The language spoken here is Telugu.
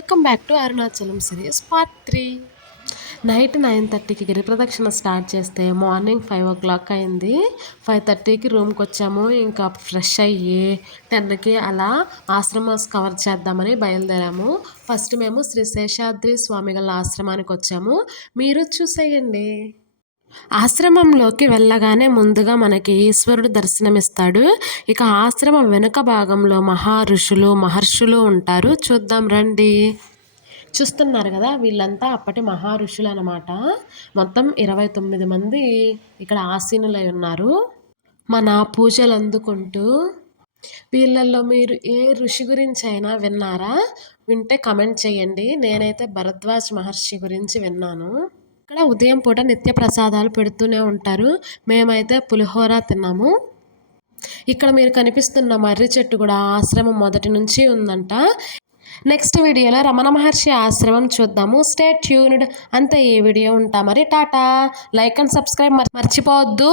Welcome back to Arunachalam series part three night nine థర్టీకి గిరి ప్రదక్షిణ స్టార్ట్ చేస్తే మార్నింగ్ ఫైవ్ ఓ క్లాక్ అయింది ఫైవ్ థర్టీకి రూమ్కి వచ్చాము. ఇంకా ఫ్రెష్ అయ్యి టెన్కి అలా ఆశ్రమాస్ కవర్ చేద్దామని బయలుదేరాము. ఫస్ట్ మేము శ్రీ శేషాద్రి స్వామి గల ఆశ్రమానికి వచ్చాము. మీరు చూసేయండి. ఆశ్రమంలోకి వెళ్ళగానే ముందుగా మనకి ఈశ్వరుడు దర్శనమిస్తాడు. ఇక ఆశ్రమం వెనుక భాగంలో మహా ఋషులు మహర్షులు ఉంటారు. చూద్దాం రండి. చూస్తున్నారు కదా వీళ్ళంతా అప్పటి మహా ఋషులు అనమాట మొత్తం ఇరవై తొమ్మిది మంది ఇక్కడ ఆసీనులై ఉన్నారు. మన పూజలు అందుకుంటూ వీళ్ళల్లో మీరు ఏ ఋషి గురించి అయినా విన్నారా? వింటే కమెంట్ చేయండి. నేనైతే భరద్వాజ్ మహర్షి గురించి విన్నాను. ఇక్కడ ఉదయం పూట నిత్య ప్రసాదాలు పెడుతూనే ఉంటారు. మేమైతే పులిహోర తిన్నాము. ఇక్కడ మీరు కనిపిస్తున్న మర్రి చెట్టు కూడా ఆశ్రమం మొదటి నుంచి ఉందంట. నెక్స్ట్ వీడియోలో రమణ మహర్షి ఆశ్రమం చూద్దాము. స్టే ట్యూన్డ్ అంతే ఈ వీడియో ఉంటా మరి. టాటా. లైక్ అండ్ సబ్స్క్రైబ్ మర్చిపోవద్దు.